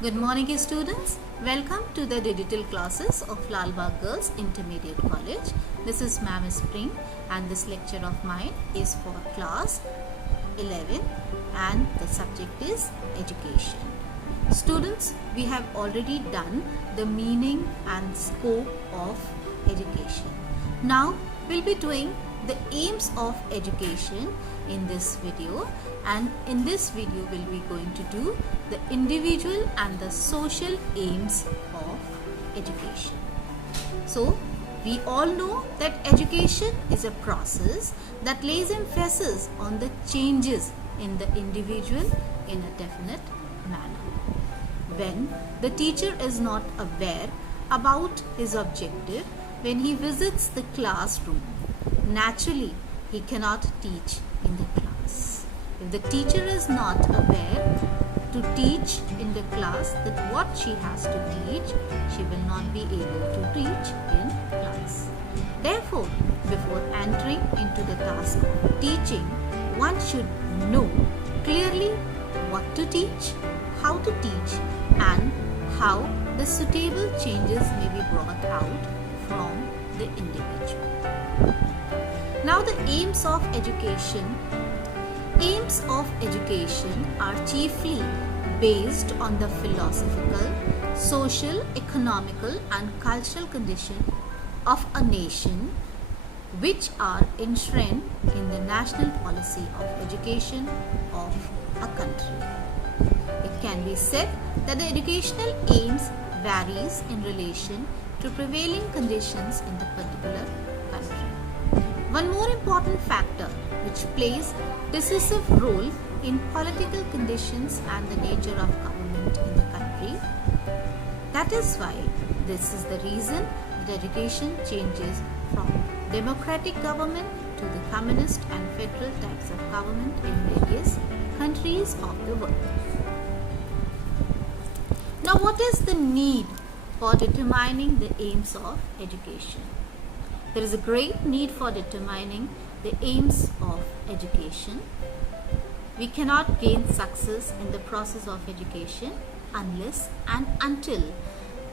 Good morning students. Welcome to the digital classes of Lal Bagh Girls Intermediate College. This is Ma'am Spring and this lecture of mine is for class 11 and the subject is education. Students, we have already done the meaning and scope of education. Now we'll be doing the aims of education in this video, and in this video we'll be going to do the individual and the social aims of education. So we all know that education is a process that lays emphasis on the changes in the individual in a definite manner. When the teacher is not aware about his objective when he visits the classroom, naturally he cannot teach in the class. If the teacher is not aware to teach in the class that what she has to teach, she will not be able to teach in class. Therefore, before entering into the task of teaching, one should know clearly what to teach, how to teach, and how the suitable changes may be brought out from the individual. Now the aims of education. Aims of education are chiefly based on the philosophical, social, economical and cultural condition of a nation, which are enshrined in the national policy of education of a country. It can be said that the educational aims varies in relation to prevailing conditions in the particular country. One more important factor which plays decisive role in political conditions and the nature of government in the country. That is why this is the reason that education changes from democratic government to the communist and federal types of government in various countries of the world. Now, what is the need for determining the aims of education? There is a great need for determining the aims of education. We cannot gain success in the process of education unless and until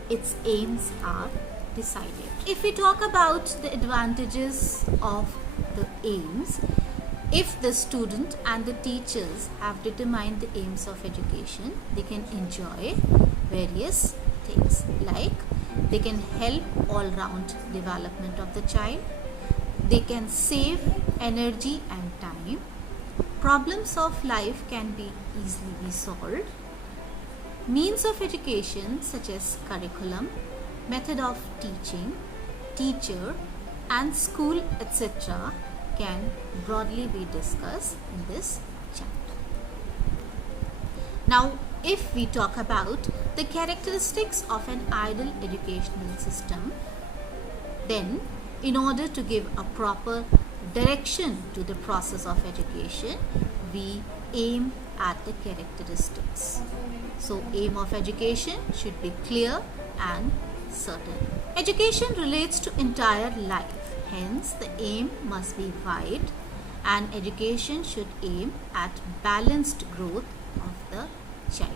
its aims are decided. If we talk about the advantages of the aims, if the student and the teachers have determined the aims of education, they can enjoy various things like they can help all-round development of the child, they can save energy and time, problems of life can be easily solved, means of education such as curriculum, method of teaching, teacher and school etc. can broadly be discussed in this chapter. Now, if we talk about the characteristics of an ideal educational system, then in order to give a proper direction to the process of education, we aim at the characteristics. So, aim of education should be clear and certain. Education relates to entire life, hence the aim must be wide, and education should aim at balanced growth of the child.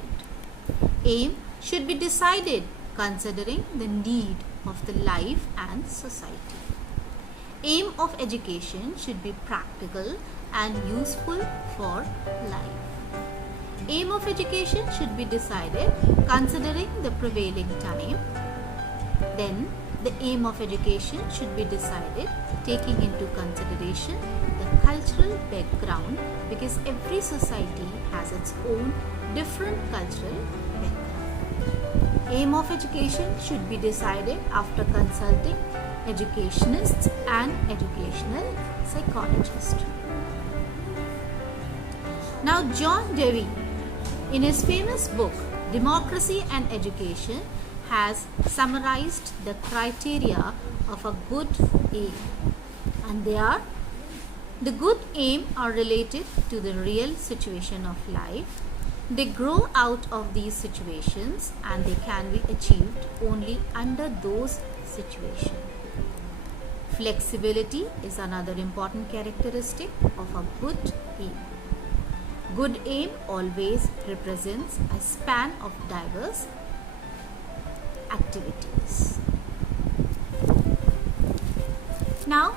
Aim should be decided considering the need of the life and society. Aim of education should be practical and useful for life. Aim of education should be decided considering the prevailing time. Then the aim of education should be decided taking into consideration the cultural background, because every society has its own different cultural background. Aim of education should be decided after consulting educationists and educational psychologists. Now, John Dewey, in his famous book Democracy and Education, has summarized the criteria of a good aim, and they are: the good aim are related to the real situation of life, they grow out of these situations, and they can be achieved only under those situations. Flexibility is another important characteristic of a good aim. Good aim always represents a span of diverse activities. Now,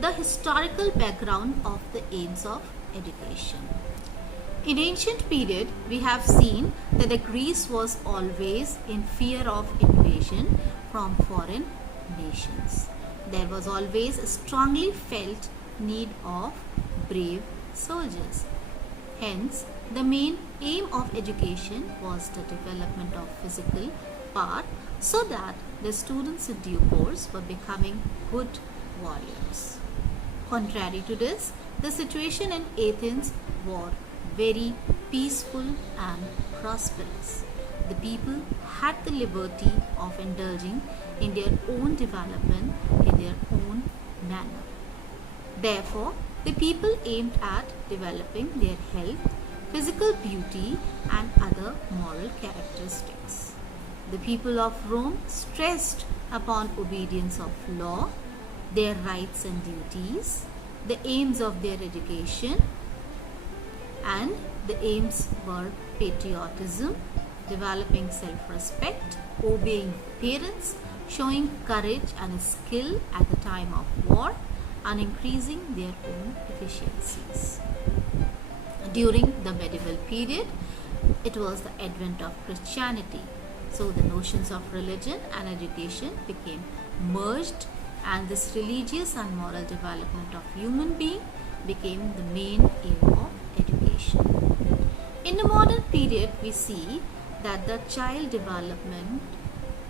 the historical background of the aims of education. In ancient period, we have seen that the Greece was always in fear of invasion from foreign nations. There was always a strongly felt need of brave soldiers. Hence, the main aim of education was the development of physical power so that the students in due course were becoming good warriors. Contrary to this, the situation in Athens was very peaceful and prosperous. The people had the liberty of indulging in their own development in their own manner. Therefore, the people aimed at developing their health, physical beauty, and other moral characteristics. The people of Rome stressed upon obedience of law, their rights and duties, the aims of their education, and the aims were patriotism, developing self-respect, obeying parents, showing courage and skill at the time of war, and increasing their own efficiencies. During the medieval period, it was the advent of Christianity. So the notions of religion and education became merged, and this religious and moral development of human being became the main aim of education. In the modern period, we see that the child development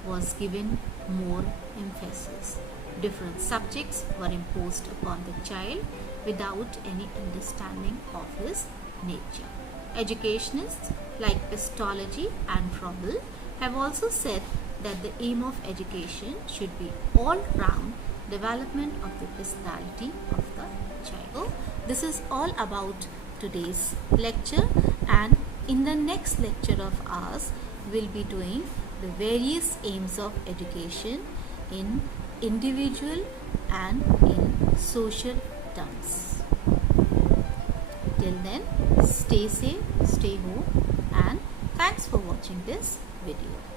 was given more emphasis. Different subjects were imposed upon the child without any understanding of his nature. Educationists like Pistology and Froebel have also said that the aim of education should be all-round development of the personality of the child. So, this is all about today's lecture, and in the next lecture of ours, we'll be doing the various aims of education in individual and in social terms. Till then, stay safe, stay home, and thanks for watching this video.